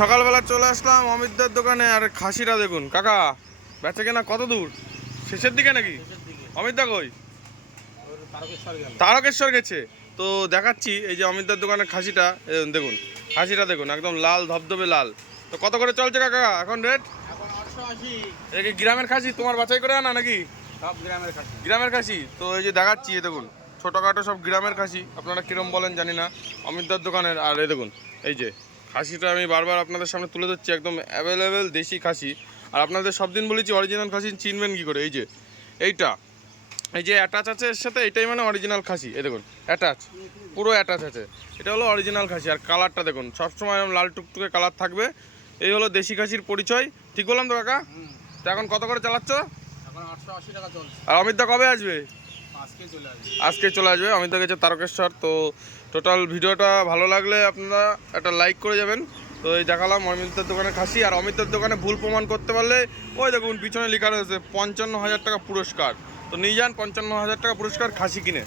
সকালবেলা চলে আসলাম অমিতদার দোকানে। আর খাসিটা দেখুন কাকা, বেচে কেনা কত দূর? শেষের দিকে নাকি? অমিতদা কই? তারকেশ্বর গেছে। তো দেখাচ্ছি এই যে অমিতদার দোকানের খাসিটা দেখুন। খাসিটা দেখুন একদম লাল ধবধবে লাল। তো কত করে চলছে কাকা এখন রেট? এটা কি গ্রামের খাসি তোমার বাছাই করে আনা নাকি? সব গ্রামের খাসি। গ্রামের খাসি। তো এই যে দেখাচ্ছি এই দেখুন ছোটোখাটো সব গ্রামের খাসি, আপনারা কিরম বলেন জানি না অমিতদার দোকানের। আর এই দেখুন এই যে খাসিটা আমি বারবার আপনাদের সামনে তুলে ধরছি, একদম অ্যাভেলেবেল দেশি খাসি। আর আপনাদের সব দিন বলেছি অরিজিনাল খাসি চিনবেন কী করে? এই যে এইটা, এই যে অ্যাটাচ আছে এর সাথে, এটাই মানে অরিজিনাল খাসি। এই দেখুন অ্যাটাচ, পুরো অ্যাটাচ আছে, এটা হলো অরিজিনাল খাসি। আর কালারটা দেখুন সবসময় লাল টুকটুকে কালার থাকবে। এই হলো দেশি খাসির পরিচয়। ঠিক বললাম তো কাকা? তো এখন কত করে চালাচ্ছ? এখন 880 টাকা চলছে। আর অমিতদা কবে আসবে? আজকে চলে আসবে। আজকে চলে আসবে। অমিতদা গেছে তারকেশ্বর। তো টোটাল ভিডিওটা ভালো লাগলে আপনারা একটা লাইক করে যাবেন। তো এই দেখালাম অমিতদার দোকানে খাসি। আর অমিতদার দোকানে ভুল প্রমাণ করতে পারলে ওই দেখুন পিছনে লেখা রয়েছে 55,000 টাকা পুরস্কার। তো নিয়ে যান 55,000 টাকা পুরস্কার খাসি কিনে।